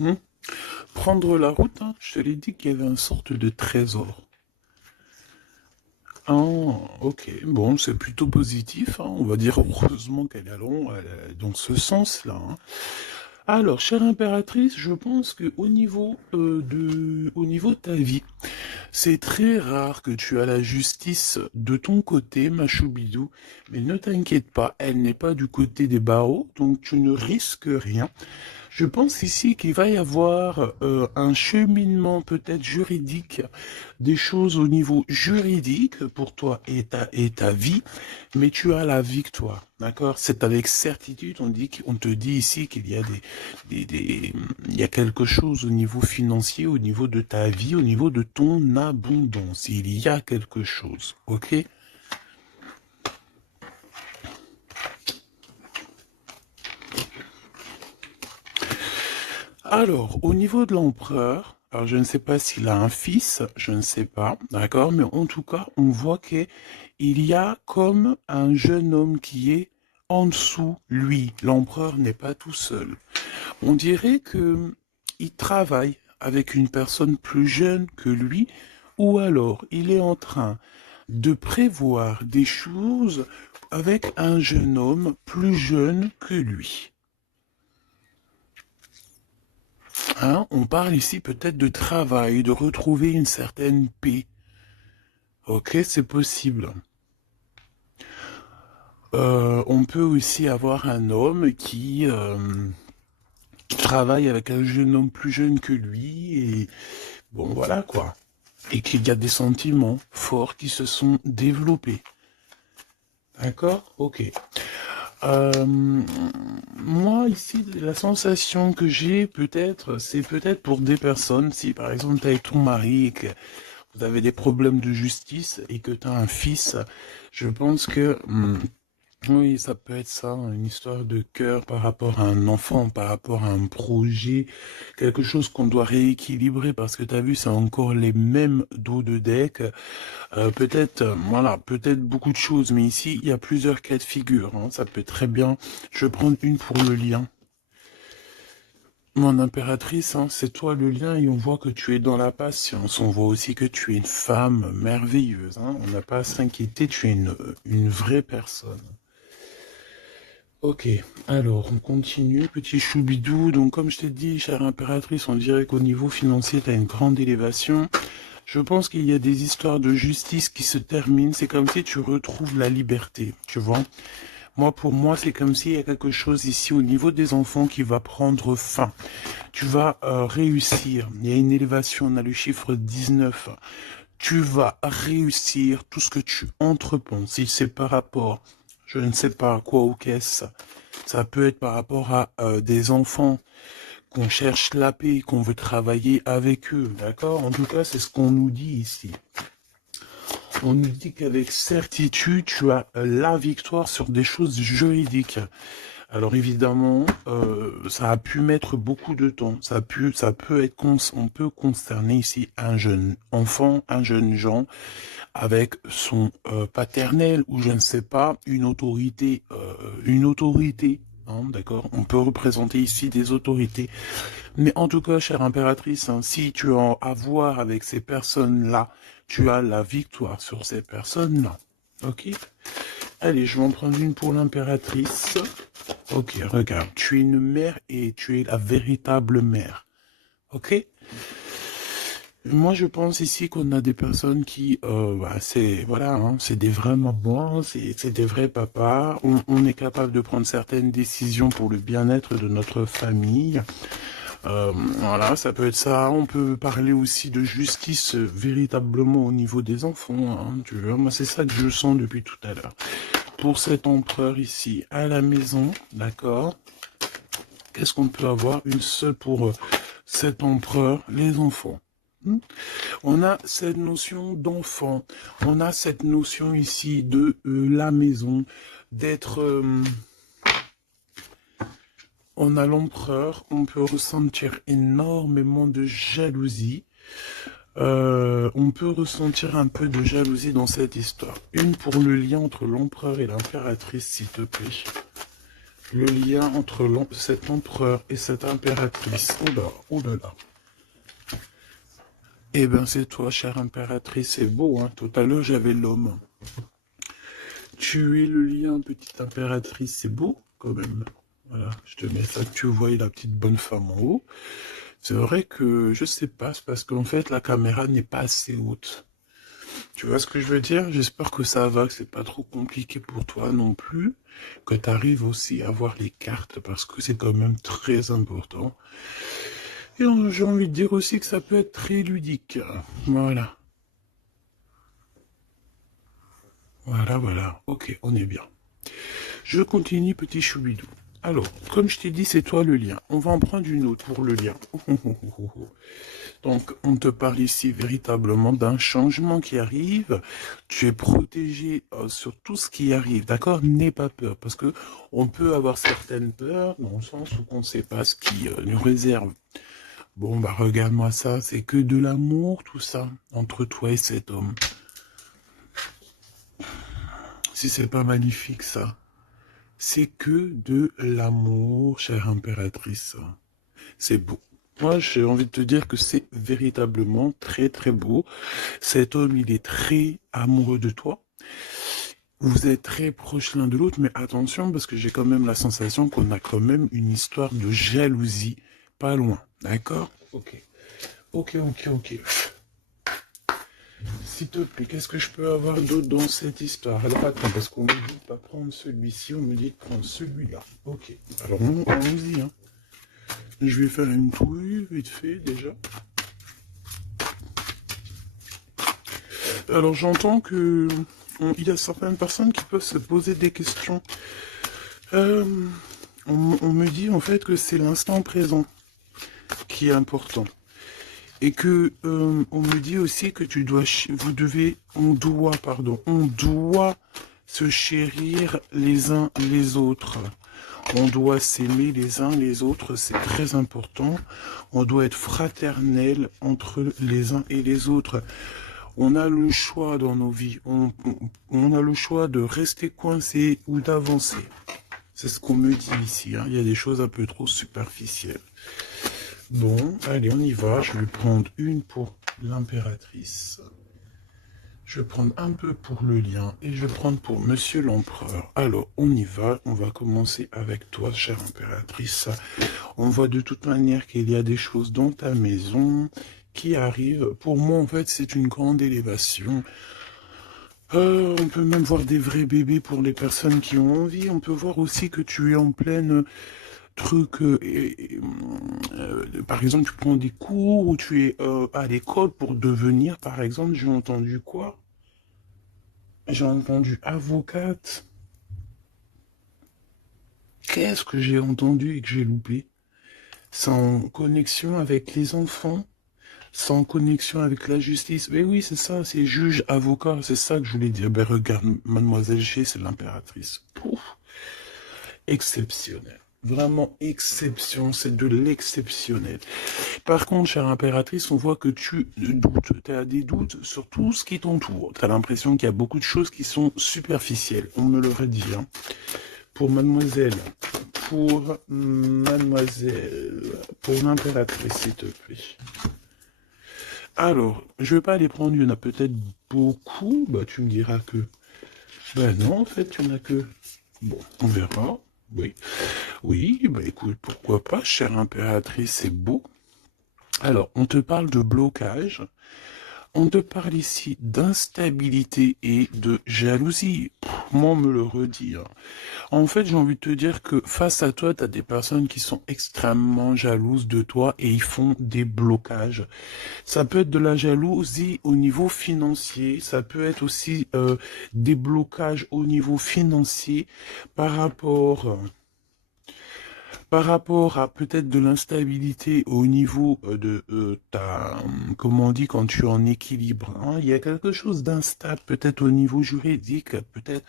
Hmm. Prendre la route, hein, je te l'ai dit qu'il y avait une sorte de trésor. Ah, ok, bon, c'est plutôt positif, hein. On va dire heureusement qu'elle est dans ce sens-là, hein. Alors, chère impératrice, je pense que au niveau de ta vie, c'est très rare que tu as la justice de ton côté, ma choubidou, mais ne t'inquiète pas, elle n'est pas du côté des barreaux, donc tu ne risques rien. Je pense ici qu'il va y avoir un cheminement peut-être juridique, des choses au niveau juridique pour toi et ta vie, mais tu as la victoire, d'accord? C'est avec certitude, on te dit ici qu'il y a il y a quelque chose au niveau financier, au niveau de ta vie, au niveau de ton abondance. Il y a quelque chose, ok? Alors, au niveau de l'empereur, alors je ne sais pas s'il a un fils, je ne sais pas, d'accord, mais en tout cas, on voit qu'il y a comme un jeune homme qui est en dessous, lui. L'empereur n'est pas tout seul. On dirait que il travaille avec une personne plus jeune que lui, ou alors il est en train de prévoir des choses avec un jeune homme plus jeune que lui. Hein, on parle ici peut-être de travail, de retrouver une certaine paix. Ok, c'est possible. On peut aussi avoir un homme qui travaille avec un jeune homme plus jeune que lui et bon voilà quoi. Et qu'il y a des sentiments forts qui se sont développés. D'accord? Ok. Moi, ici, la sensation que j'ai, peut-être, c'est peut-être pour des personnes, si par exemple tu es avec ton mari et que vous avez des problèmes de justice et que tu as un fils, je pense que oui, ça peut être ça, une histoire de cœur par rapport à un enfant, par rapport à un projet, quelque chose qu'on doit rééquilibrer parce que tu as vu, c'est encore les mêmes dos de deck. Peut-être, voilà, peut-être beaucoup de choses, mais ici, il y a plusieurs cas de figure, hein. Ça peut très bien. Je vais prendre une pour le lien. Mon impératrice, hein, c'est toi le lien et on voit que tu es dans la patience. On voit aussi que tu es une femme merveilleuse, hein. On n'a pas à s'inquiéter, tu es une vraie personne. Ok, alors on continue, petit choubidou. Donc comme je t'ai dit, chère impératrice, on dirait qu'au niveau financier, tu as une grande élévation. Je pense qu'il y a des histoires de justice qui se terminent. C'est comme si tu retrouves la liberté, tu vois. Moi, pour moi, c'est comme s'il y a quelque chose ici au niveau des enfants qui va prendre fin. Tu vas réussir. Il y a une élévation, on a le chiffre 19. Tu vas réussir tout ce que tu entreprends. Si c'est par rapport, je ne sais pas à quoi ou qu'est-ce, ça peut être par rapport à des enfants qu'on cherche la paix, qu'on veut travailler avec eux, d'accord? En tout cas, c'est ce qu'on nous dit ici. On nous dit qu'avec certitude, tu as la victoire sur des choses juridiques. Alors évidemment, ça a pu mettre beaucoup de temps. Ça peut être, on peut concerner ici un jeune enfant, un jeune Jean, avec son paternel ou je ne sais pas, une autorité. Hein, d'accord, on peut représenter ici des autorités. Mais en tout cas, chère impératrice, hein, si tu as à voir avec ces personnes-là, tu as la victoire sur ces personnes-là. Ok? Allez, je vais en prendre une pour l'impératrice. Ok, regarde, tu es une mère et tu es la véritable mère. Ok? Moi, je pense ici qu'on a des personnes qui, c'est, voilà, hein, c'est des vrais mamans, c'est des vrais papas. On est capable de prendre certaines décisions pour le bien-être de notre famille. Voilà, ça peut être ça. On peut parler aussi de justice véritablement au niveau des enfants, hein, tu vois. Moi, c'est ça que je sens depuis tout à l'heure. Pour cet empereur ici, à la maison, d'accord? Qu'est-ce qu'on peut avoir? Une seule pour cet empereur, les enfants. On a cette notion d'enfant. On a cette notion ici de la maison, d'être... on a l'empereur, on peut ressentir énormément de jalousie. On peut ressentir un peu de jalousie dans cette histoire. Une pour le lien entre l'empereur et l'impératrice, s'il te plaît. Le lien entre cet empereur et cette impératrice. Oh là, oh là là. Eh ben c'est toi, chère impératrice, c'est beau, hein. Tout à l'heure j'avais l'homme. Tu es le lien, petite impératrice, c'est beau quand même. Voilà, je te mets ça que tu vois la petite bonne femme en haut. C'est vrai que je sais pas, c'est parce qu'en fait la caméra n'est pas assez haute. Tu vois ce que je veux dire? J'espère que ça va, que c'est pas trop compliqué pour toi non plus, que tu arrives aussi à voir les cartes parce que c'est quand même très important. Et j'ai envie de dire aussi que ça peut être très ludique. Voilà. Voilà, voilà. Ok, on est bien. Je continue, petit choubidou. Alors, comme je t'ai dit, c'est toi le lien. On va en prendre une autre pour le lien. Donc, on te parle ici véritablement d'un changement qui arrive. Tu es protégé sur tout ce qui arrive, d'accord? N'aie pas peur, parce que on peut avoir certaines peurs, dans le sens où on ne sait pas ce qui nous réserve. Bon, bah regarde-moi ça, c'est que de l'amour, tout ça, entre toi et cet homme. Si c'est pas magnifique, ça. C'est que de l'amour, chère impératrice. C'est beau. Moi, j'ai envie de te dire que c'est véritablement très très beau. Cet homme, il est très amoureux de toi. Vous êtes très proches l'un de l'autre, mais attention, parce que j'ai quand même la sensation qu'on a quand même une histoire de jalousie pas loin. D'accord? Ok. Ok, ok, ok. S'il te plaît, qu'est-ce que je peux avoir d'autre dans cette histoire? Alors attends, parce qu'on me dit de pas prendre celui-ci, on me dit de prendre celui-là. Ok. Alors allons-y, hein. Je vais faire une touille, vite fait, déjà. Alors j'entends que il y a certaines personnes qui peuvent se poser des questions. On me dit en fait que c'est l'instant présent qui est important. Et que on me dit aussi que on doit se chérir les uns les autres. On doit s'aimer les uns les autres, c'est très important. On doit être fraternel entre les uns et les autres. On a le choix dans nos vies. On a le choix de rester coincé ou d'avancer. C'est ce qu'on me dit ici. Hein. Il y a des choses un peu trop superficielles. Bon, allez, on y va. Je vais prendre une pour l'impératrice. Je vais prendre un peu pour le lien et je vais prendre pour Monsieur l'Empereur. Alors, on y va. On va commencer avec toi, chère impératrice. On voit de toute manière qu'il y a des choses dans ta maison qui arrivent. Pour moi, en fait, c'est une grande élévation. On peut même voir des vrais bébés pour les personnes qui ont envie. On peut voir aussi que tu es en pleine truc. Par exemple, tu prends des cours ou tu es à l'école pour devenir, par exemple, j'ai entendu quoi? J'ai entendu avocate. Qu'est-ce que j'ai entendu et que j'ai loupé? C'est en connexion avec les enfants, c'est en connexion avec la justice. Mais oui, c'est ça, c'est juge, avocat, c'est ça que je voulais dire. Ben regarde, mademoiselle G, c'est l'impératrice. Pouf, exceptionnel. Vraiment exception, c'est de l'exceptionnel. Par contre, chère impératrice, on voit que tu doutes. Tu as des doutes sur tout ce qui t'entoure. Tu as l'impression qu'il y a beaucoup de choses qui sont superficielles. On me l'aurait dit. Hein. Pour mademoiselle, pour l'impératrice, s'il te plaît. Alors, je vais pas aller prendre, il y en a peut-être beaucoup. Bah, tu me diras que... Ben non, en fait, il y en a que... Bon, on verra. Oui. Oui, bah écoute, pourquoi pas, chère impératrice, c'est beau. Alors, on te parle de blocage. On te parle ici d'instabilité et de jalousie. Moi, on me le redit. Hein. En fait, j'ai envie de te dire que face à toi, tu as des personnes qui sont extrêmement jalouses de toi et ils font des blocages. Ça peut être de la jalousie au niveau financier, ça peut être aussi des blocages au niveau financier par rapport... Par rapport à peut-être de l'instabilité au niveau de comment on dit, quand tu es en équilibre, hein, il y a quelque chose d'instable, peut-être au niveau juridique, peut-être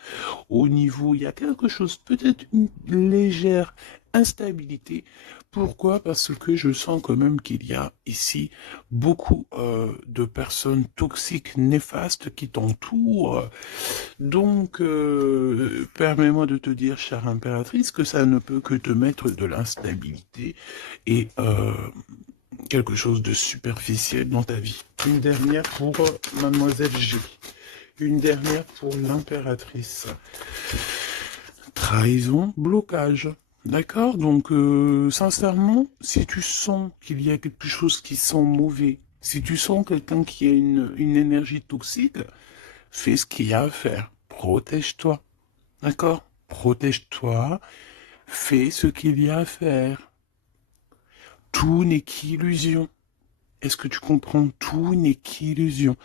au niveau, il y a quelque chose, peut-être une légère instabilité Pourquoi? Parce que je sens quand même qu'il y a ici beaucoup de personnes toxiques, néfastes qui t'entourent. Donc, permets-moi de te dire, chère impératrice, que ça ne peut que te mettre de l'instabilité et quelque chose de superficiel dans ta vie. Une dernière pour Mademoiselle G. Une dernière pour l'impératrice. Trahison, blocage. D'accord? Donc, sincèrement, si tu sens qu'il y a quelque chose qui sent mauvais, si tu sens quelqu'un qui a une énergie toxique, fais ce qu'il y a à faire. Protège-toi. D'accord? Protège-toi. Fais ce qu'il y a à faire. Tout n'est qu'illusion. Est-ce que tu comprends? Tout n'est qu'illusion.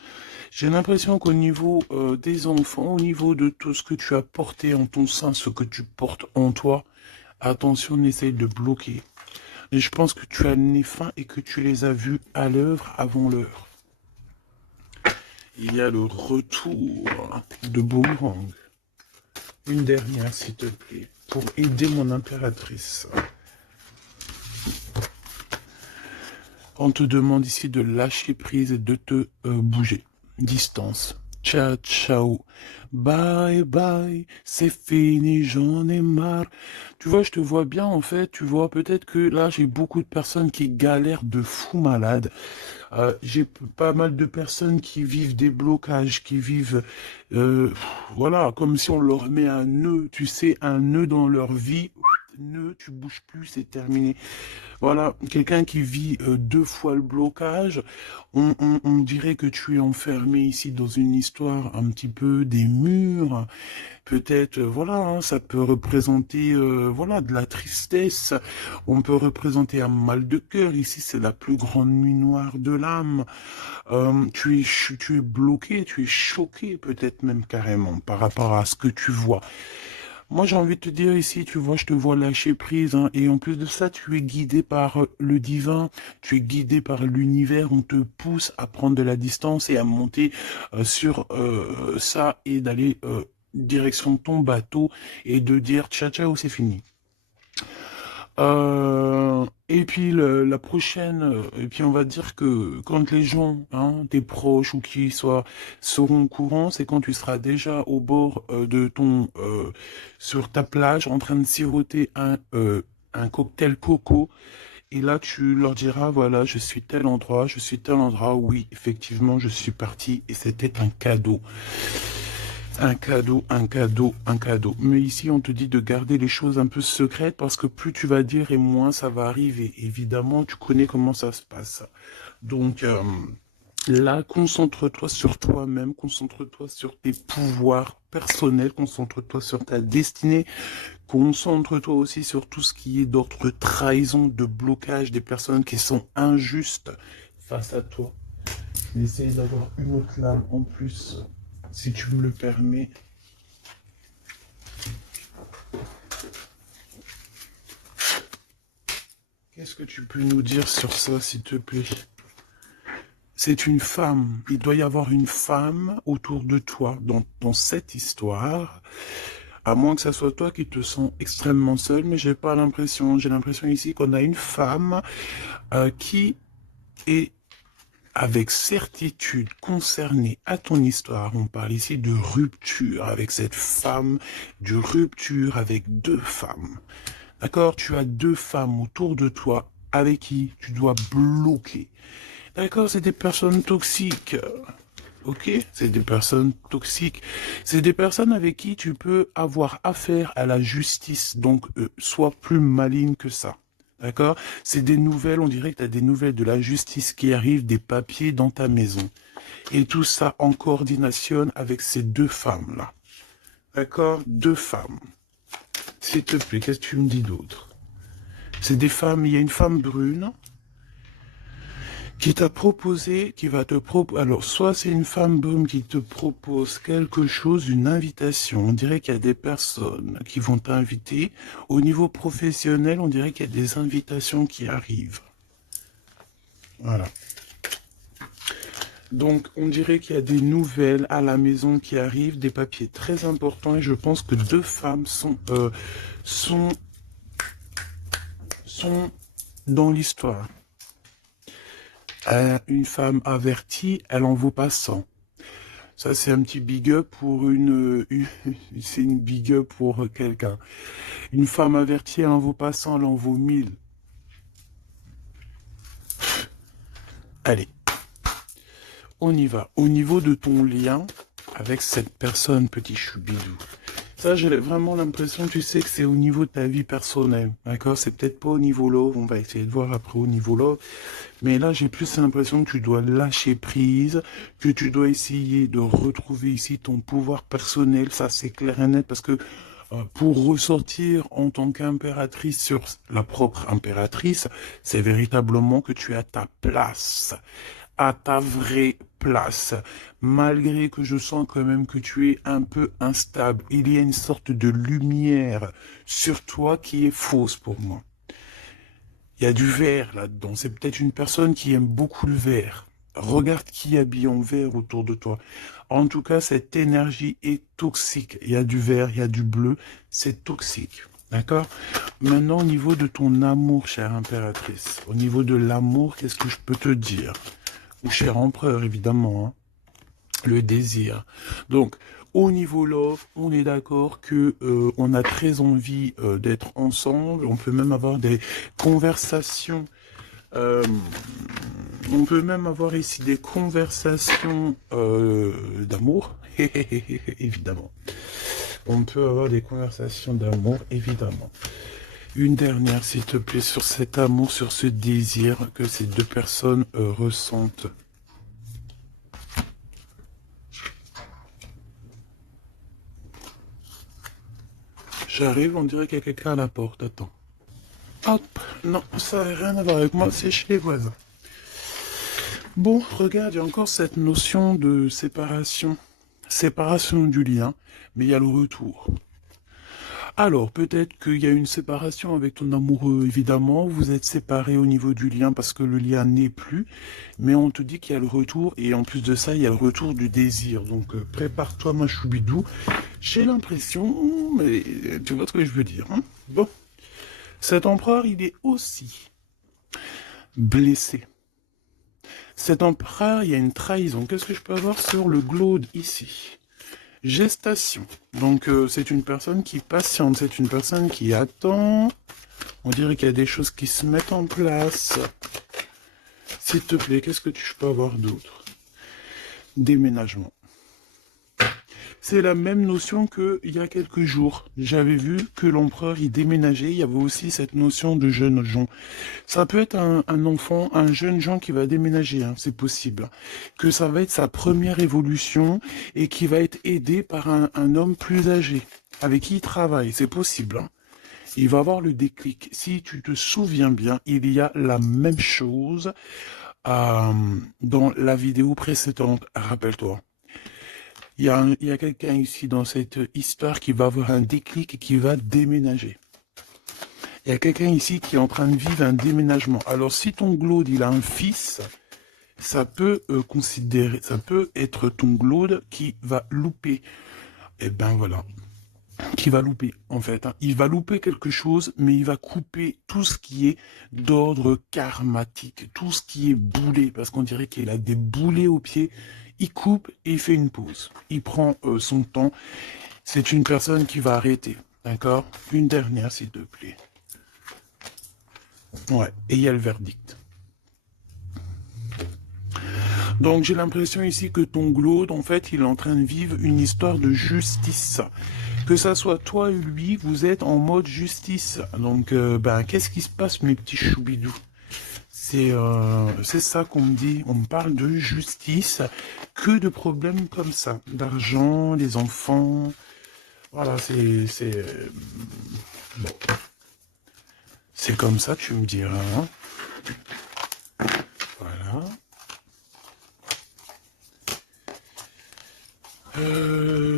J'ai l'impression qu'au niveau des enfants, au niveau de tout ce que tu as porté en ton sein, ce que tu portes en toi, attention, on essaye de bloquer. Et je pense que tu as le nez fin et que tu les as vus à l'œuvre avant l'heure. Il y a le retour de Boomerang. Une dernière, s'il te plaît, pour aider mon impératrice. On te demande ici de lâcher prise et de te bouger. Distance. Ciao, ciao. Bye, bye. C'est fini, j'en ai marre. Tu vois, je te vois bien, en fait. Tu vois, peut-être que là, j'ai beaucoup de personnes qui galèrent de fou malade. J'ai pas mal de personnes qui vivent des blocages, qui vivent, voilà, comme si on leur met un nœud, tu sais, un nœud dans leur vie. Nœud, tu bouges plus, c'est terminé. Voilà, quelqu'un qui vit deux fois le blocage, on dirait que tu es enfermé ici dans une histoire un petit peu des murs. Peut-être, voilà, hein, ça peut représenter, voilà, de la tristesse. On peut représenter un mal de cœur. Ici, c'est la plus grande nuit noire de l'âme. Tu es bloqué, tu es choqué, peut-être même carrément, par rapport à ce que tu vois. Moi, j'ai envie de te dire ici, tu vois, je te vois lâcher prise, hein, et en plus de ça, tu es guidé par le divin, tu es guidé par l'univers, on te pousse à prendre de la distance et à monter sur ça et d'aller direction ton bateau et de dire ciao ciao, c'est fini. Et puis la prochaine, et puis on va dire que quand les gens, hein, tes proches ou qui soient, seront au courant, c'est quand tu seras déjà au bord de ton, sur ta plage, en train de siroter un cocktail coco, et là tu leur diras, voilà, je suis tel endroit, oui, effectivement, je suis parti, et c'était un cadeau. Un cadeau, un cadeau, un cadeau. Mais ici, on te dit de garder les choses un peu secrètes parce que plus tu vas dire et moins ça va arriver. Évidemment, tu connais comment ça se passe. Donc, là, concentre-toi sur toi-même, concentre-toi sur tes pouvoirs personnels, concentre-toi sur ta destinée, concentre-toi aussi sur tout ce qui est d'ordre trahison, de blocage, des personnes qui sont injustes face à toi. Je vais essayer d'avoir une autre lame en plus, si tu me le permets. Qu'est-ce que tu peux nous dire sur ça, s'il te plaît? C'est une femme. Il doit y avoir une femme autour de toi dans cette histoire. À moins que ça soit toi qui te sens extrêmement seul, mais j'ai pas l'impression. J'ai l'impression ici qu'on a une femme qui est avec certitude concernée à ton histoire. On parle ici de rupture avec cette femme, de rupture avec deux femmes. D'accord? Tu as deux femmes autour de toi avec qui tu dois bloquer. D'accord? C'est des personnes toxiques. Ok? C'est des personnes toxiques. C'est des personnes avec qui tu peux avoir affaire à la justice. Donc, sois plus maligne que ça. D'accord? C'est des nouvelles, on dirait que tu as des nouvelles de la justice qui arrivent, des papiers dans ta maison. Et tout ça en coordination avec ces deux femmes-là. D'accord? Deux femmes. S'il te plaît, qu'est-ce que tu me dis d'autre? C'est des femmes, il y a une femme brune qui t'a proposé, qui va te proposer, alors soit c'est une femme brune qui te propose quelque chose, une invitation, on dirait qu'il y a des personnes qui vont t'inviter, au niveau professionnel, on dirait qu'il y a des invitations qui arrivent. Voilà. Donc, on dirait qu'il y a des nouvelles à la maison qui arrivent, des papiers très importants, et je pense que deux femmes sont dans l'histoire. Une femme avertie, elle en vaut pas 100. Ça, c'est un petit big up pour c'est une big up pour quelqu'un. Une femme avertie, elle en vaut pas 100, elle en vaut 1000. Allez, on y va. Au niveau de ton lien avec cette personne, petit choubidou. Ça, j'ai vraiment l'impression, tu sais, que c'est au niveau de ta vie personnelle, d'accord? C'est peut-être pas au niveau love, on va essayer de voir après au niveau love. Mais là, j'ai plus l'impression que tu dois lâcher prise, que tu dois essayer de retrouver ici ton pouvoir personnel, ça c'est clair et net, parce que pour ressortir en tant qu'impératrice sur la propre impératrice, c'est véritablement que tu as ta place, à ta vraie place, malgré que je sens quand même que tu es un peu instable. Il y a une sorte de lumière sur toi qui est fausse pour moi. Il y a du vert là-dedans. C'est peut-être une personne qui aime beaucoup le vert. Regarde qui habille en vert autour de toi. En tout cas, cette énergie est toxique. Il y a du vert, il y a du bleu. C'est toxique. D'accord? Maintenant, au niveau de ton amour, chère impératrice, au niveau de l'amour, qu'est-ce que je peux te dire? Ou cher empereur, évidemment, hein, le désir. Donc, au niveau love, on est d'accord que on a très envie d'être ensemble. On peut même avoir des conversations. On peut même avoir ici des conversations d'amour, évidemment. On peut avoir des conversations d'amour, évidemment. Une dernière, s'il te plaît, sur cet amour, sur ce désir que ces deux personnes ressentent. J'arrive, on dirait qu'il y a quelqu'un à la porte, attends. Hop, non, ça n'a rien à voir avec moi, c'est chez les voisins. Bon, regarde, il y a encore cette notion de séparation. Séparation du lien, mais il y a le retour. Alors, peut-être qu'il y a une séparation avec ton amoureux, évidemment, vous êtes séparés au niveau du lien parce que le lien n'est plus, mais on te dit qu'il y a le retour, et en plus de ça, il y a le retour du désir. Donc, prépare-toi, ma choubidou. J'ai l'impression, mais tu vois ce que je veux dire, hein? Bon, cet empereur, il est aussi blessé. Cet empereur, il y a une trahison. Qu'est-ce que je peux avoir sur le glaude ici? Gestation. Donc, c'est une personne qui patiente, c'est une personne qui attend. On dirait qu'il y a des choses qui se mettent en place. S'il te plaît, qu'est-ce que tu peux avoir d'autre? Déménagement. C'est la même notion qu'il y a quelques jours. J'avais vu que l'empereur y déménageait. Il y avait aussi cette notion de jeune gens. Ça peut être un enfant, un jeune gens qui va déménager, hein, c'est possible. Que ça va être sa première évolution et qui va être aidé par un homme plus âgé, avec qui il travaille, c'est possible. Hein. Il va avoir le déclic. Si tu te souviens bien, il y a la même chose dans la vidéo précédente, rappelle-toi. Il y a quelqu'un ici dans cette histoire qui va avoir un déclic et qui va déménager. Il y a quelqu'un ici qui est en train de vivre un déménagement. Alors, si ton glaude, il a un fils, ça peut ça peut être ton glaude qui va louper. Eh ben voilà. Qui va louper, en fait. Hein. Il va louper quelque chose, mais il va couper tout ce qui est d'ordre karmatique, tout ce qui est boulé, parce qu'on dirait qu'il a des boulets aux pieds. Il coupe et il fait une pause. Il prend son temps. C'est une personne qui va arrêter. D'accord? Une dernière, s'il te plaît. Ouais, et il y a le verdict. Donc j'ai l'impression ici que ton glaude, en fait, il est en train de vivre une histoire de justice. Que ça soit toi et lui, vous êtes en mode justice. Donc, qu'est-ce qui se passe, mes petits choubidous? C'est ça qu'on me dit. On me parle de justice. Que de problèmes comme ça. D'argent, les enfants. Voilà, bon. C'est comme ça, tu me diras. Hein. Voilà.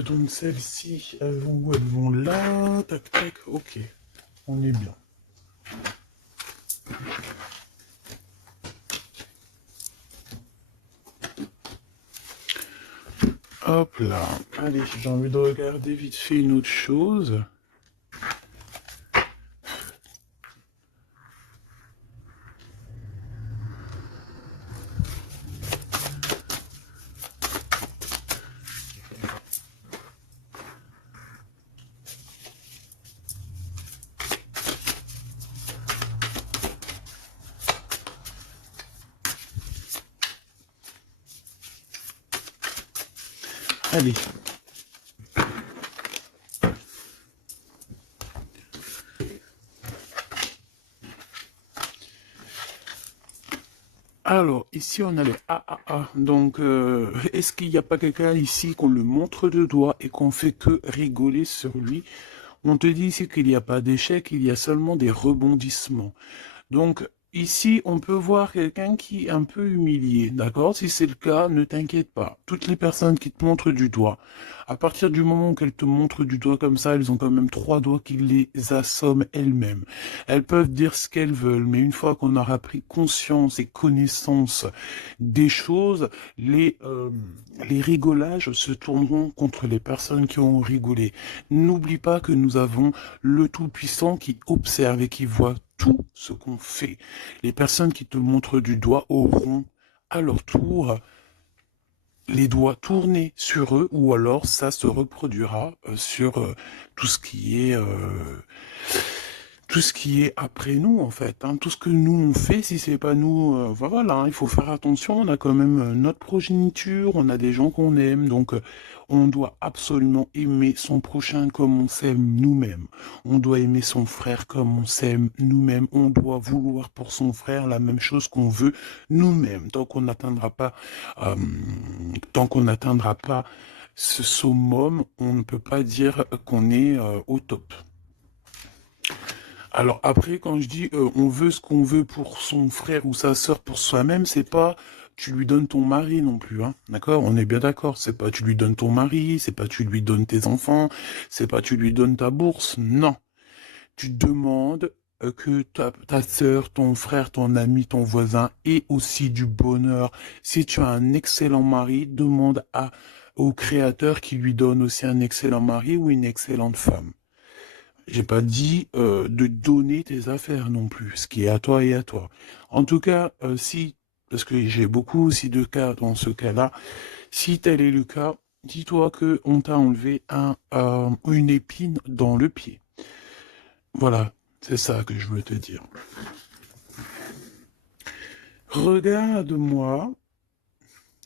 Donc celles-ci, elles vont où? Elles vont là. Tac, tac. Ok. On est bien. Hop là. Allez, j'ai envie de regarder vite fait une autre chose. Allez. Alors, ici, on a le AAA. Donc, est-ce qu'il n'y a pas quelqu'un ici qu'on le montre de doigt et qu'on fait que rigoler sur lui? On te dit ici qu'il n'y a pas d'échec, il y a seulement des rebondissements. Donc, ici, on peut voir quelqu'un qui est un peu humilié, d'accord? Si c'est le cas, ne t'inquiète pas. Toutes les personnes qui te montrent du doigt, à partir du moment qu'elles te montrent du doigt comme ça, elles ont quand même trois doigts qui les assomment elles-mêmes. Elles peuvent dire ce qu'elles veulent, mais une fois qu'on aura pris conscience et connaissance des choses, les rigolages se tourneront contre les personnes qui ont rigolé. N'oublie pas que nous avons le Tout-Puissant qui observe et qui voit tout ce qu'on fait. Les personnes qui te montrent du doigt auront à leur tour les doigts tournés sur eux, ou alors ça se reproduira sur tout ce qui est après nous, en fait. Hein. Tout ce que nous on fait, si c'est pas nous, voilà, hein, il faut faire attention. On a quand même notre progéniture, on a des gens qu'on aime, donc on doit absolument aimer son prochain comme on s'aime nous-mêmes. On doit aimer son frère comme on s'aime nous-mêmes. On doit vouloir pour son frère la même chose qu'on veut nous-mêmes. Tant qu'on n'atteindra pas ce summum, on ne peut pas dire qu'on est au top. Alors après, quand je dis on veut ce qu'on veut pour son frère ou sa sœur pour soi-même, c'est pas tu lui donnes ton mari non plus, hein. D'accord? On est bien d'accord. C'est pas tu lui donnes ton mari, c'est pas tu lui donnes tes enfants, c'est pas tu lui donnes ta bourse. Non. Tu demandes que ta sœur, ton frère, ton ami, ton voisin ait aussi du bonheur. Si tu as un excellent mari, demande au créateur qui lui donne aussi un excellent mari ou une excellente femme. J'ai pas dit de donner tes affaires non plus, ce qui est à toi et à toi. En tout cas, si, parce que j'ai beaucoup aussi de cas dans ce cas-là, si tel est le cas, dis-toi que on t'a enlevé une épine dans le pied. Voilà, c'est ça que je veux te dire. Regarde-moi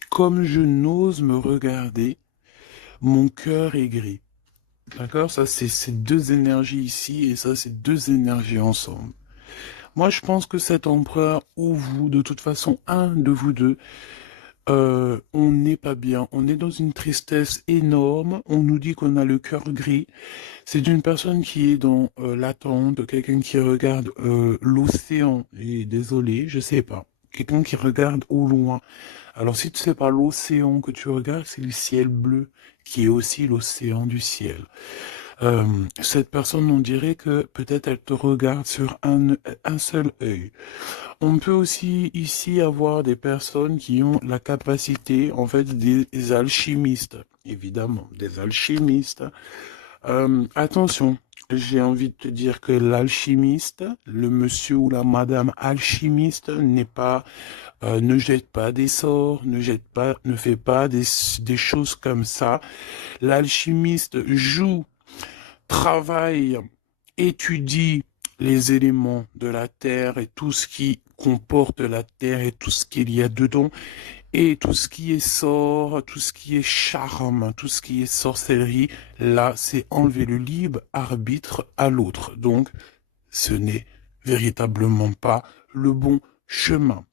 comme je n'ose me regarder, mon cœur est gris. D'accord? Ça, c'est ces deux énergies ici et ça, c'est deux énergies ensemble. Moi, je pense que cet empereur ou vous, de toute façon, un de vous deux, on n'est pas bien. On est dans une tristesse énorme. On nous dit qu'on a le cœur gris. C'est une personne qui est dans l'attente, quelqu'un qui regarde l'océan. Et désolé, je sais pas. Quelqu'un qui regarde au loin. Alors si tu sais pas l'océan que tu regardes, c'est le ciel bleu qui est aussi l'océan du ciel. Cette personne, on dirait que peut-être elle te regarde sur un seul œil. On peut aussi ici avoir des personnes qui ont la capacité, en fait, des alchimistes, évidemment, des alchimistes. Attention, j'ai envie de te dire que l'alchimiste, le monsieur ou la madame alchimiste n'est pas, ne jette pas des sorts, ne fait pas des choses comme ça. L'alchimiste joue, travaille, étudie les éléments de la terre et tout ce qui comporte la terre et tout ce qu'il y a dedans et tout ce qui est sort, tout ce qui est charme, tout ce qui est sorcellerie, là, c'est enlever le libre arbitre à l'autre. Donc, ce n'est véritablement pas le bon chemin.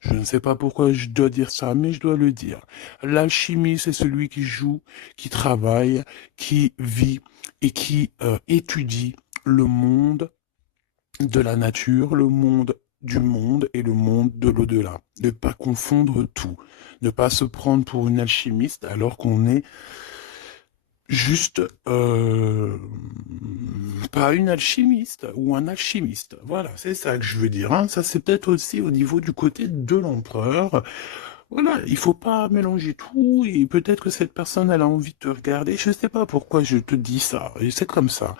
Je ne sais pas pourquoi je dois dire ça, mais je dois le dire. L'alchimie, c'est celui qui joue, qui travaille, qui vit et qui étudie le monde de la nature, le monde du monde et le monde de l'au-delà. Ne pas confondre tout. Ne pas se prendre pour une alchimiste alors qu'on est juste pas une alchimiste ou un alchimiste. Voilà, c'est ça que je veux dire. Hein. Ça, c'est peut-être aussi au niveau du côté de l'empereur. Voilà, il faut pas mélanger tout et peut-être que cette personne, elle a envie de te regarder. Je sais pas pourquoi je te dis ça. Et c'est comme ça.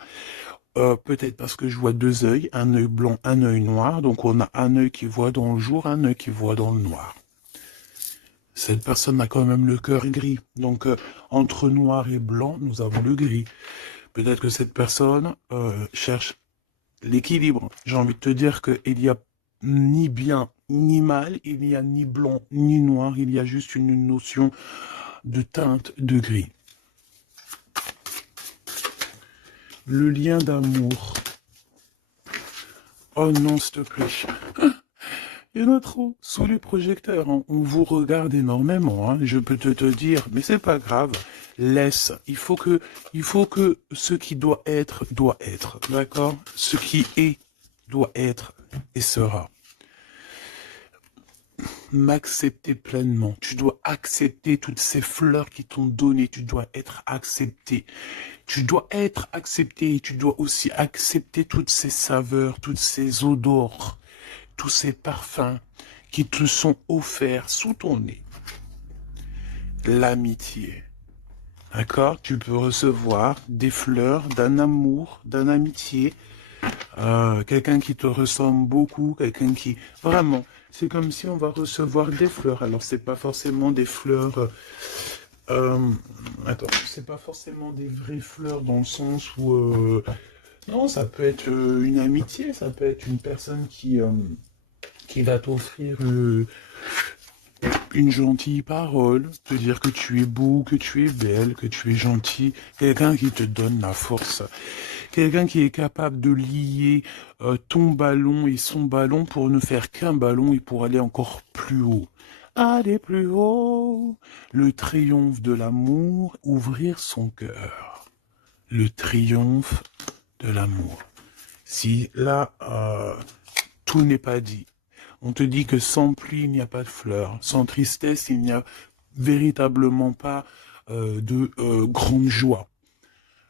Peut-être parce que je vois deux œils, un œil blanc, un œil noir. Donc on a un œil qui voit dans le jour, un œil qui voit dans le noir. Cette personne a quand même le cœur gris. Donc entre noir et blanc, nous avons le gris. Peut-être que cette personne cherche l'équilibre. J'ai envie de te dire qu'il y a ni bien ni mal, il n'y a ni blanc ni noir, il y a juste une notion de teinte de gris. Le lien d'amour. Oh non, s'il te plaît. Il y en a trop. Sous les projecteurs, hein. On vous regarde énormément, hein. Je peux te dire, mais c'est pas grave. Laisse. Il faut que ce qui doit être, d'accord? Ce qui est, doit être et sera. M'accepter pleinement. Tu dois accepter toutes ces fleurs qui t'ont donné. Tu dois être accepté. Tu dois être accepté. Tu dois aussi accepter toutes ces saveurs, toutes ces odeurs, tous ces parfums qui te sont offerts sous ton nez. L'amitié. D'accord? Tu peux recevoir des fleurs d'un amour, d'une amitié, quelqu'un qui te ressemble beaucoup, quelqu'un qui... Vraiment, c'est comme si on va recevoir des fleurs. Alors, c'est pas forcément des fleurs... attends, c'est pas forcément des vraies fleurs dans le sens où... non, ça peut être une amitié, ça peut être une personne qui va t'offrir une gentille parole, te dire que tu es beau, que tu es belle, que tu es gentil, quelqu'un qui te donne la force, quelqu'un qui est capable de lier ton ballon et son ballon pour ne faire qu'un ballon et pour aller encore plus haut. Aller plus haut, le triomphe de l'amour, ouvrir son cœur. Le triomphe de l'amour. Si là, tout n'est pas dit. On te dit que sans pluie, il n'y a pas de fleurs. Sans tristesse, il n'y a véritablement pas de grande joie.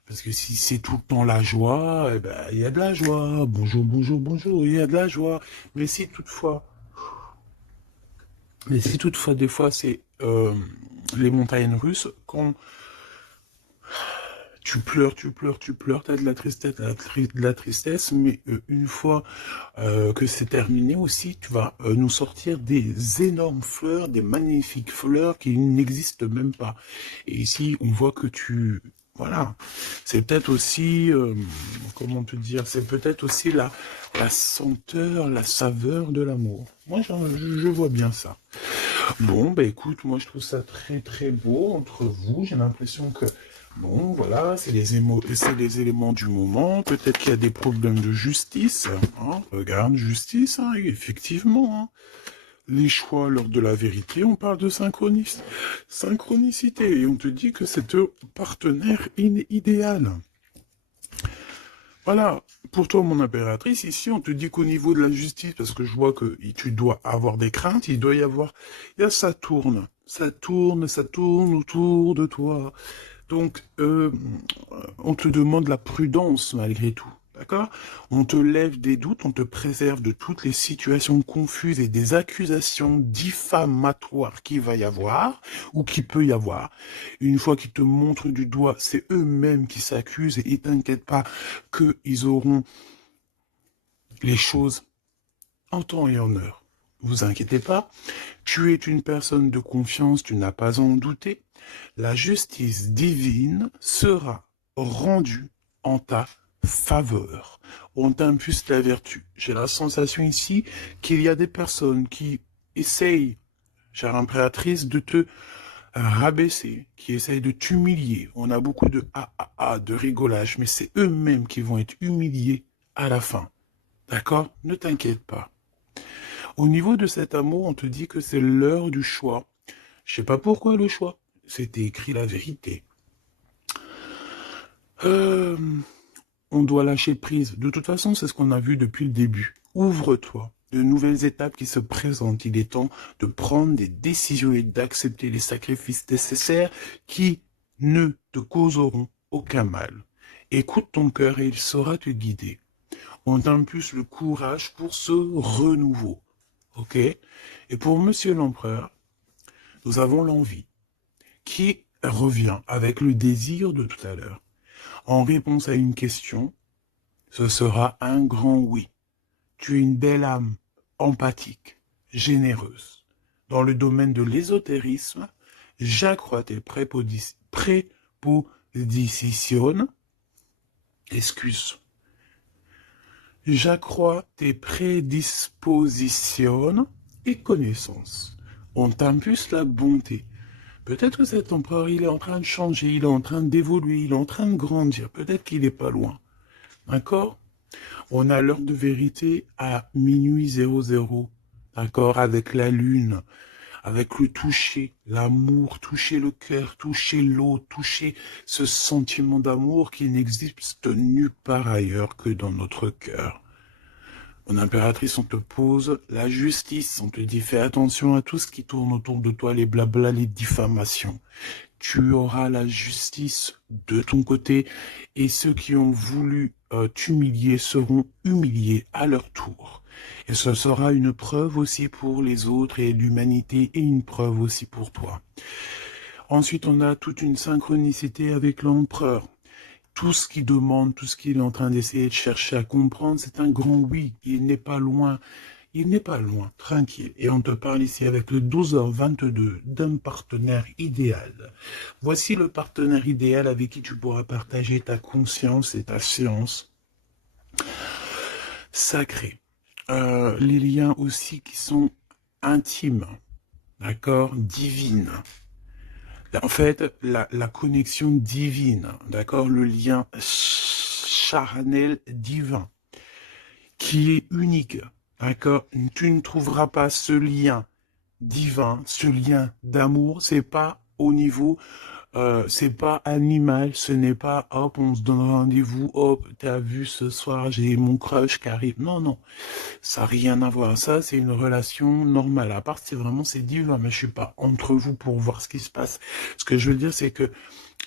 Parce que si c'est tout le temps la joie, eh ben, il y a de la joie. Bonjour, bonjour, bonjour, il y a de la joie. Mais si toutefois, des fois, c'est les montagnes russes, quand tu pleures, t'as de la tristesse, mais une fois que c'est terminé aussi, tu vas nous sortir des énormes fleurs, des magnifiques fleurs qui n'existent même pas. Et ici, on voit que voilà, c'est peut-être aussi, comment te dire, c'est peut-être aussi la senteur, la saveur de l'amour. Moi, je vois bien ça. Bon, bah écoute, moi je trouve ça très très beau entre vous. J'ai l'impression que, bon, voilà, c'est les éléments du moment. Peut-être qu'il y a des problèmes de justice. Hein. Regarde, justice, hein, effectivement. Hein. Les choix lors de la vérité, on parle de synchronicité. Et on te dit que c'est ton partenaire idéal. Voilà, pour toi, mon impératrice, ici, on te dit qu'au niveau de la justice, parce que je vois que tu dois avoir des craintes, il y a ça tourne autour de toi. Donc, on te demande la prudence malgré tout. D'accord? On te lève des doutes, on te préserve de toutes les situations confuses et des accusations diffamatoires qu'il va y avoir ou qu'il peut y avoir. Une fois qu'ils te montrent du doigt, c'est eux-mêmes qui s'accusent et t'inquiète pas qu'ils auront les choses en temps et en heure. Vous inquiétez pas, tu es une personne de confiance, tu n'as pas à en douter. La justice divine sera rendue en ta faveur. On t'impulse la vertu. J'ai la sensation ici qu'il y a des personnes qui essayent, chère impératrice, de te rabaisser, qui essayent de t'humilier. On a beaucoup de de rigolage, mais c'est eux-mêmes qui vont être humiliés à la fin. D'accord? Ne t'inquiète pas. Au niveau de cet amour, on te dit que c'est l'heure du choix. Je sais pas pourquoi le choix. C'était écrit la vérité. On doit lâcher prise. De toute façon, c'est ce qu'on a vu depuis le début. Ouvre-toi. De nouvelles étapes qui se présentent. Il est temps de prendre des décisions et d'accepter les sacrifices nécessaires qui ne te causeront aucun mal. Écoute ton cœur et il saura te guider. On t'impulse le courage pour ce renouveau. Ok? Et pour Monsieur l'Empereur, nous avons l'envie qui revient avec le désir de tout à l'heure. En réponse à une question, ce sera un grand oui. Tu es une belle âme, empathique, généreuse. Dans le domaine de l'ésotérisme, j'accrois tes prépositions. Excuse. J'accrois tes prédispositions et connaissances. On t'impulse la bonté. Peut-être que cet empereur, il est en train de changer, il est en train d'évoluer, il est en train de grandir. Peut-être qu'il n'est pas loin. D'accord? On a l'heure de vérité à minuit 00. D'accord? Avec la lune, avec le toucher, l'amour, toucher le cœur, toucher l'eau, toucher ce sentiment d'amour qui n'existe nulle part ailleurs que dans notre cœur. Mon impératrice, on te pose la justice, on te dit fais attention à tout ce qui tourne autour de toi, les blabla, les diffamations. Tu auras la justice de ton côté et ceux qui ont voulu t'humilier seront humiliés à leur tour. Et ce sera une preuve aussi pour les autres et l'humanité et une preuve aussi pour toi. Ensuite, on a toute une synchronicité avec l'empereur. Tout ce qu'il demande, tout ce qu'il est en train d'essayer de chercher à comprendre, c'est un grand oui. Il n'est pas loin. Il n'est pas loin, tranquille. Et on te parle ici avec le 12h22 d'un partenaire idéal. Voici le partenaire idéal avec qui tu pourras partager ta conscience et ta science sacrée. Les liens aussi qui sont intimes, d'accord, divines. En fait, la connexion divine, d'accord, le lien charnel divin, qui est unique, d'accord. Tu ne trouveras pas ce lien divin, ce lien d'amour, c'est pas au niveau, c'est pas animal, ce n'est pas hop, on se donne rendez-vous, hop, t'as vu ce soir, j'ai mon crush qui arrive. Non, non, ça n'a rien à voir. Ça, c'est une relation normale. À part si vraiment c'est divin, mais je suis pas entre vous pour voir ce qui se passe. Ce que je veux dire, c'est que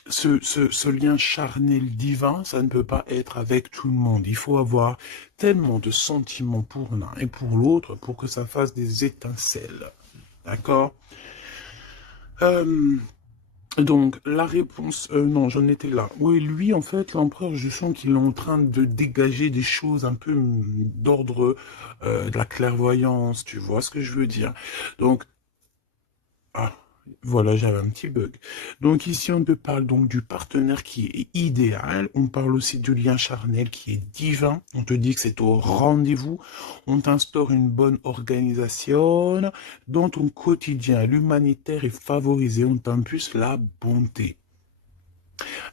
ce lien charnel divin, ça ne peut pas être avec tout le monde. Il faut avoir tellement de sentiments pour l'un et pour l'autre pour que ça fasse des étincelles. D'accord? Donc, la réponse... non, j'en étais là. Oui, lui, en fait, l'empereur, je sens qu'il est en train de dégager des choses un peu d'ordre de la clairvoyance, tu vois ce que je veux dire. Donc, ah, voilà, j'avais un petit bug. Donc ici, on te parle donc du partenaire qui est idéal. On parle aussi du lien charnel qui est divin. On te dit que c'est au rendez-vous. On t'instaure une bonne organisation. Dans ton quotidien, l'humanitaire est favorisé. On t'impulse la bonté.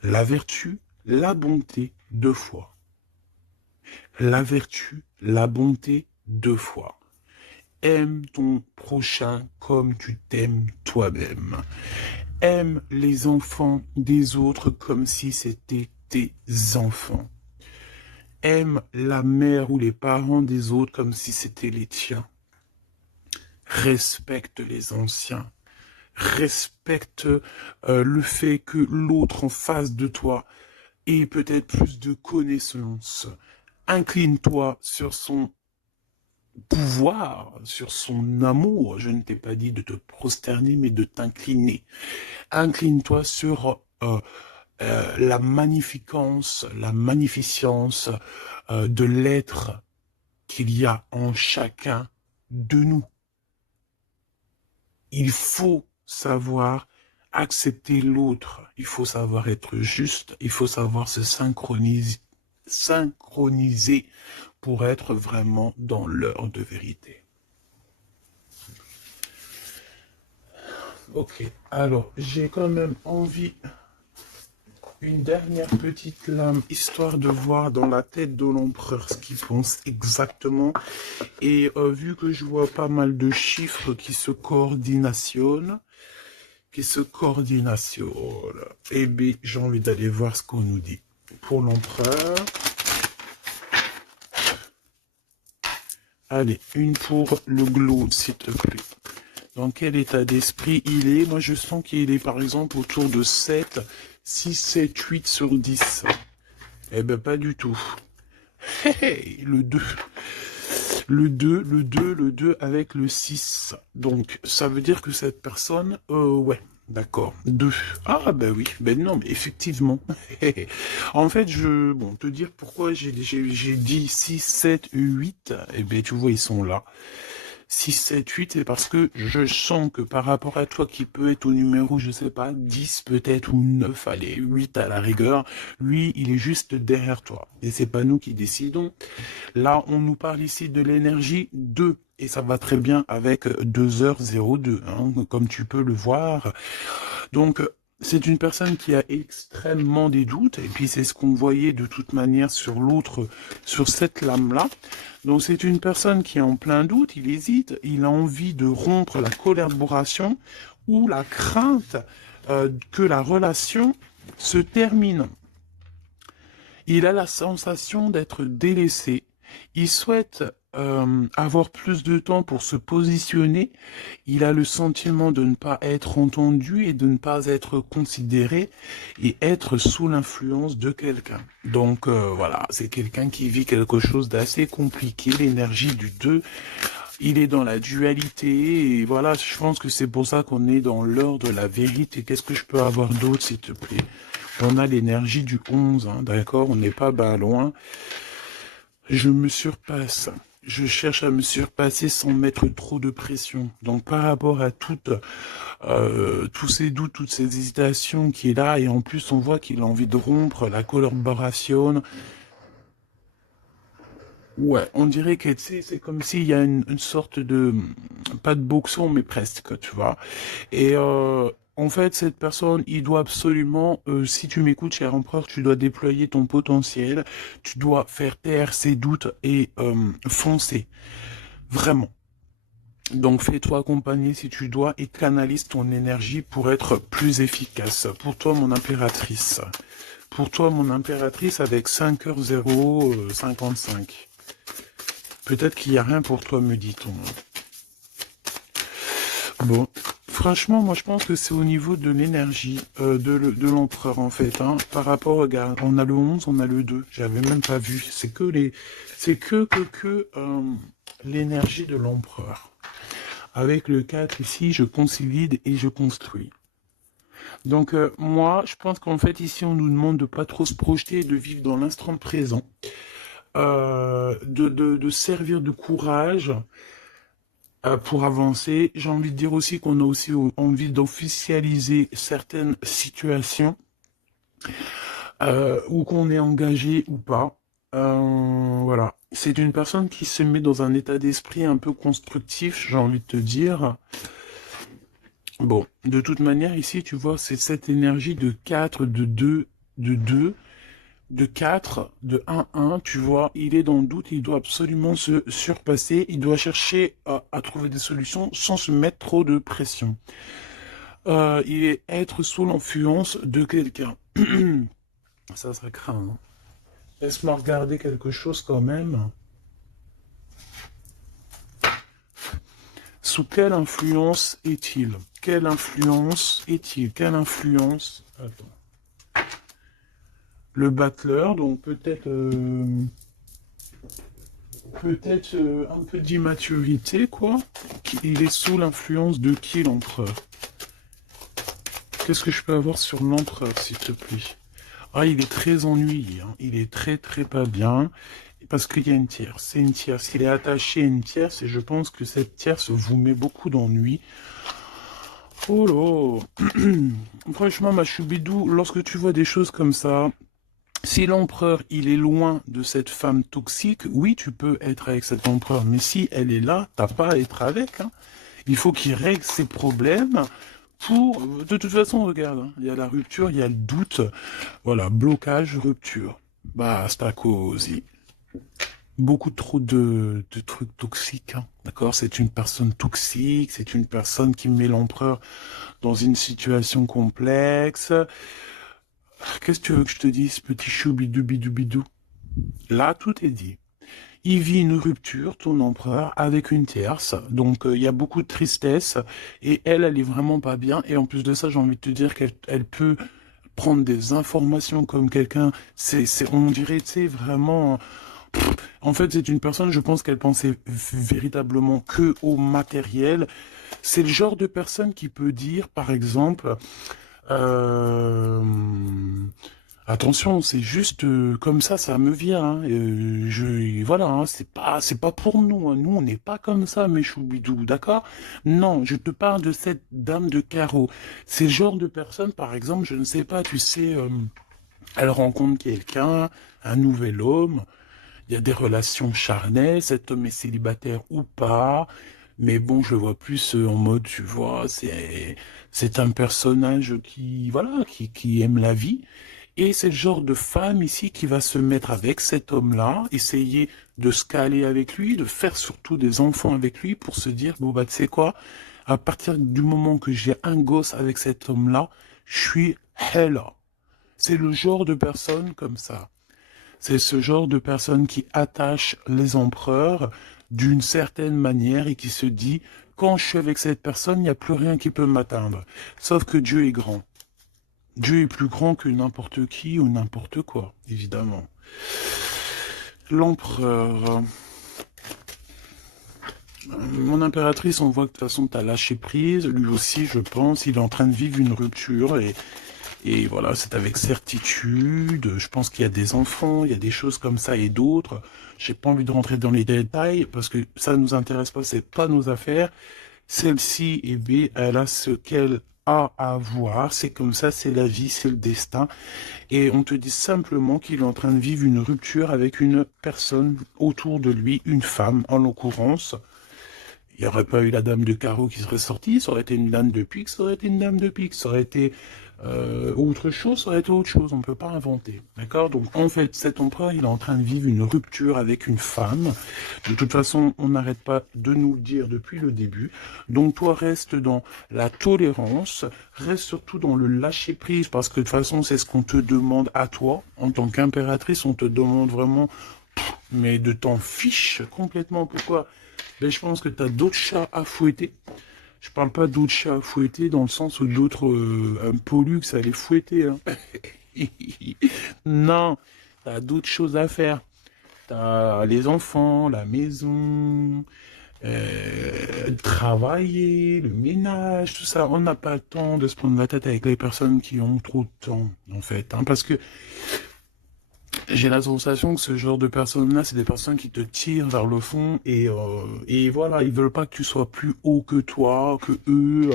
La vertu, la bonté, 2 fois. La vertu, la bonté, 2 fois. Aime ton prochain comme tu t'aimes toi-même. Aime les enfants des autres comme si c'était tes enfants. Aime la mère ou les parents des autres comme si c'était les tiens. Respecte les anciens. Respecte le fait que l'autre en face de toi ait peut-être plus de connaissances. Incline-toi sur son pouvoir, sur son amour. Je ne t'ai pas dit de te prosterner, mais de t'incliner. Incline-toi sur la magnificence, la magnificence de l'être qu'il y a en chacun de nous. Il faut savoir accepter l'autre, il faut savoir être juste, il faut savoir se synchroniser pour être vraiment dans l'heure de vérité. Ok, alors j'ai quand même envie, une dernière petite lame, histoire de voir dans la tête de l'empereur ce qu'il pense exactement. Et vu que je vois pas mal de chiffres qui se coordinationnent, eh bien j'ai envie d'aller voir ce qu'on nous dit. Pour l'empereur, allez, une pour le glow, s'il te plaît. Dans quel état d'esprit il est? Moi, je sens qu'il est, par exemple, autour de 7, 6, 7, 8 sur 10. Eh ben, pas du tout. Hey, le 2. Le 2 avec le 6. Donc, ça veut dire que cette personne, ouais, d'accord, 2. Ah, ben oui, ben non, mais effectivement. En fait, bon, te dire pourquoi j'ai dit 6, 7, 8, eh ben, tu vois, ils sont là. 6, 7, 8, c'est parce que je sens que par rapport à toi qui peut être au numéro, je sais pas, 10 peut-être ou 9, allez, 8 à la rigueur, lui, il est juste derrière toi. Et c'est pas nous qui décidons. Là, on nous parle ici de l'énergie 2. Et ça va très bien avec 2h02, hein, comme tu peux le voir. Donc, c'est une personne qui a extrêmement des doutes, et puis c'est ce qu'on voyait de toute manière sur l'autre, sur cette lame-là. Donc c'est une personne qui est en plein doute, il hésite, il a envie de rompre la collaboration ou la crainte que la relation se termine. Il a la sensation d'être délaissé. Il souhaite avoir plus de temps pour se positionner. Il a le sentiment de ne pas être entendu et de ne pas être considéré et être sous l'influence de quelqu'un. Donc voilà, c'est quelqu'un qui vit quelque chose d'assez compliqué, l'énergie du 2. Il est dans la dualité et voilà, je pense que c'est pour ça qu'on est dans l'heure de la vérité. Qu'est-ce que je peux avoir d'autre, s'il te plaît? On a l'énergie du 11, hein, d'accord? On n'est pas ben loin. Je me surpasse. Je cherche à me surpasser sans mettre trop de pression. Donc par rapport à tous ces doutes, toutes ces hésitations qui est là, et en plus on voit qu'il a envie de rompre la collaboration. Ouais, on dirait que c'est comme s'il y a une sorte de, pas de boxon, mais presque, tu vois. Et en fait, cette personne, il doit absolument, si tu m'écoutes, cher empereur, tu dois déployer ton potentiel, tu dois faire taire ses doutes et foncer, vraiment. Donc fais-toi accompagner si tu dois et canalise ton énergie pour être plus efficace. Pour toi, mon impératrice. Pour toi, mon impératrice, avec 5h055. Peut-être qu'il n'y a rien pour toi, me dit-on. Bon, franchement, moi je pense que c'est au niveau de l'énergie de l'empereur en fait. Hein. Par rapport, regarde, on a le 11, on a le 2. J'avais même pas vu. C'est que l'énergie de l'empereur. Avec le 4 ici, je consolide et je construis. Donc moi, je pense qu'en fait ici, on nous demande de pas trop se projeter et de vivre dans l'instant présent. De servir de courage pour avancer. J'ai envie de dire aussi qu'on a aussi envie d'officialiser certaines situations ou qu'on est engagé ou pas. Voilà. C'est une personne qui se met dans un état d'esprit un peu constructif, j'ai envie de te dire. Bon, de toute manière, ici, tu vois, c'est cette énergie de 4, de 2, de 4, de 1, tu vois, il est dans le doute, il doit absolument se surpasser, il doit chercher à trouver des solutions sans se mettre trop de pression. Il est être sous l'influence de quelqu'un. Ça craint. Hein. Laisse-moi regarder quelque chose quand même. Sous quelle influence est-il? Quelle influence est-il? Quelle influence? Attends. Le battleur, donc peut-être un peu d'immaturité, quoi. Il est sous l'influence de qui, l'empereur? Qu'est-ce que je peux avoir sur l'empereur, s'il te plaît? Ah, il est très ennuyé, hein. Il est très très pas bien, parce qu'il y a une tierce. C'est une tierce. Il est attaché à une tierce, et je pense que cette tierce vous met beaucoup d'ennui. Oh là. Franchement, ma choubidou, lorsque tu vois des choses comme ça, si l'empereur, il est loin de cette femme toxique, oui, tu peux être avec cet empereur, mais si elle est là, t'as pas à être avec, hein. Il faut qu'il règle ses problèmes pour... De toute façon, regarde, hein, il y a la rupture, il y a le doute, voilà, blocage, rupture. Basta così. Beaucoup trop de trucs toxiques, hein, d'accord? C'est une personne toxique, c'est une personne qui met l'empereur dans une situation complexe. Qu'est-ce que tu veux que je te dise, petit chou bidou bidou bidou? Là, tout est dit. Il vit une rupture, ton empereur, avec une tierce. Donc, il y a beaucoup de tristesse. Et elle est vraiment pas bien. Et en plus de ça, j'ai envie de te dire qu'elle peut prendre des informations comme quelqu'un. On dirait, tu sais, vraiment... En fait, c'est une personne, je pense qu'elle pensait véritablement que au matériel. C'est le genre de personne qui peut dire, par exemple... Attention, c'est juste comme ça me vient. Hein. Voilà, hein, c'est pas pour nous. Hein. Nous, on n'est pas comme ça, mes choubidous, d'accord? Non, je te parle de cette dame de carreau. C'est le genre de personne, par exemple, je ne sais pas, tu sais, elle rencontre quelqu'un, un nouvel homme. Il y a des relations charnelles. Cet homme est célibataire ou pas. Mais bon, je le vois plus en mode, tu vois, c'est un personnage qui, voilà, qui aime la vie. Et c'est le genre de femme ici qui va se mettre avec cet homme-là, essayer de se caler avec lui, de faire surtout des enfants avec lui pour se dire, bon bah tu sais quoi, à partir du moment que j'ai un gosse avec cet homme-là, je suis hella. C'est le genre de personne comme ça. C'est ce genre de personne qui attache les empereurs d'une certaine manière et qui se dit, quand je suis avec cette personne, il n'y a plus rien qui peut m'atteindre. Sauf que Dieu est grand. Dieu est plus grand que n'importe qui ou n'importe quoi, évidemment. L'empereur. Mon impératrice, on voit que de toute façon, tu as lâché prise. Lui aussi, je pense, il est en train de vivre une rupture. Et voilà, c'est avec certitude. Je pense qu'il y a des enfants, il y a des choses comme ça et d'autres. J'ai pas envie de rentrer dans les détails parce que ça nous intéresse pas, c'est pas nos affaires. Celle-ci, eh bien, elle a ce qu'elle a à voir. C'est comme ça, c'est la vie, c'est le destin. Et on te dit simplement qu'il est en train de vivre une rupture avec une personne autour de lui, une femme en l'occurrence. Il n'y aurait pas eu la dame de carreau qui serait sortie, ça aurait été une dame de pique, ça aurait été une dame de pique, ça aurait été autre chose, ça aurait été autre chose, on ne peut pas inventer. D'accord? Donc en fait, cet empereur, il est en train de vivre une rupture avec une femme. De toute façon, on n'arrête pas de nous le dire depuis le début. Donc toi, reste dans la tolérance, reste surtout dans le lâcher-prise, parce que de toute façon, c'est ce qu'on te demande à toi. En tant qu'impératrice, on te demande vraiment, mais de t'en fiche complètement. Pourquoi? Ben, je pense que tu as d'autres chats à fouetter. Je parle pas d'autres chats à fouetter dans le sens où d'autres pollux à les fouetter. Hein. Non, tu as d'autres choses à faire. Tu as les enfants, la maison, travailler, le ménage, tout ça. On n'a pas le temps de se prendre la tête avec les personnes qui ont trop de temps, en fait. Hein, parce que j'ai la sensation que ce genre de personnes-là, c'est des personnes qui te tirent vers le fond et voilà, ils veulent pas que tu sois plus haut que toi, que eux.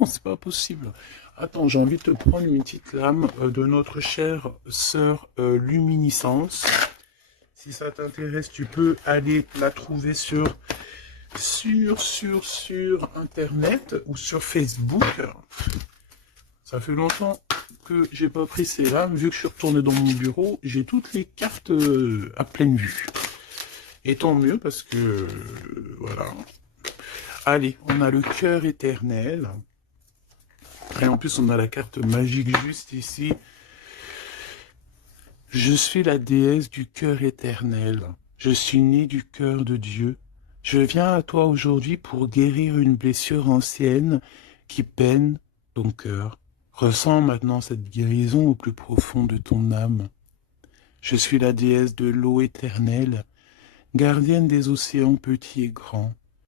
Non, c'est pas possible. Attends, j'ai envie de te prendre une petite lame de notre chère sœur Luminiscence. Si ça t'intéresse, tu peux aller la trouver sur Internet ou sur Facebook. Ça fait longtemps que j'ai pas pris ces lames. Vu que je suis retourné dans mon bureau, j'ai toutes les cartes à pleine vue. Et tant mieux parce que, voilà. Allez, on a le cœur éternel. Et en plus, on a la carte magique juste ici. Je suis la déesse du cœur éternel. Je suis née du cœur de Dieu. Je viens à toi aujourd'hui pour guérir une blessure ancienne qui peine ton cœur. Ressens maintenant cette guérison au plus profond de ton âme. Je suis la déesse de l'eau éternelle, gardienne des océans petits et grands.